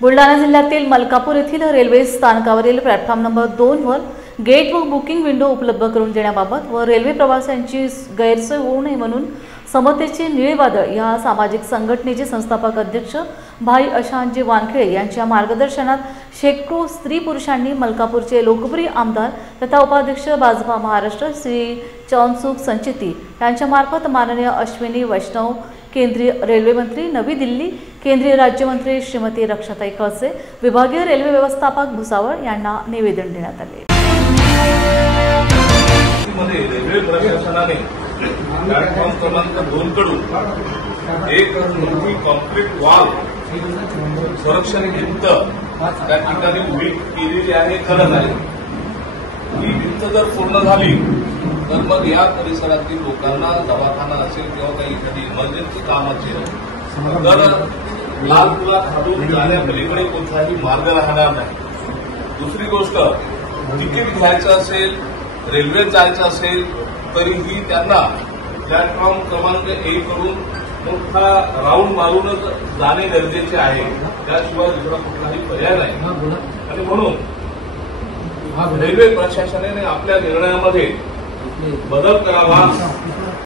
बुलढाणा जिल्ह्यातील मलकापूर येथील रेल्वे स्थानकावरील प्लॅटफॉर्म नंबर 2 वर गेट व बुकिंग विंडो उपलब्ध करून देण्याबाबत व रेल्वे प्रवाशांची गैरसोय होऊ नये म्हणून समतेचे निळे वादळ या सामाजिक संघटनेचे संस्थापक अध्यक्ष भाई अशांतजी वानखेडे यांच्या मार्गदर्शनात शेकडो स्त्री पुरुषांनी मलकापूरचे लोकप्रिय आमदार तथा उपाध्यक्ष भाजपा महाराष्ट्र श्री चौनसुख संचिती यांच्या मार्फत माननीय अश्विनी वैष्णव, केंद्रीय रेल्वे मंत्री नवी दिल्ली, केंद्रीय राज्यमंत्री श्रीमती रक्षाताई खळसे, विभागीय रेल्वे व्यवस्थापक भुसावळ यांना निवेदन देण्यात आले। रेल्वे प्रशासनाने प्लॅटफॉर्म क्रमांक 2 कडून एक मोठी कॉन्क्रीट वॉल संरक्षण भिंत त्या ठिकाणी उभी केलेली आहे, खरंच आहे। ही भिंत जर पूर्ण झाली तर मग या परिसरातील लोकांना दवाखाना असेल किंवा काही एखादी इमर्जन्सी काम असेल तर लाल किल्ला खालून जाण्यापलीकडे कोणताही मार्ग राहणार नाही। दुसरी गोष्ट, तिकीट घ्यायचं असेल, रेल्वेत जायचं असेल तरीही त्यांना प्लॅटफॉर्म क्रमांक 1 कडून मोठा राऊंड मारूनच जाणे गरजेचे आहे, त्याशिवाय दुसरा कुठलाही पर्याय नाही। आणि म्हणून रेल्वे प्रशासनाने आपल्या निर्णयामध्ये बदल करावा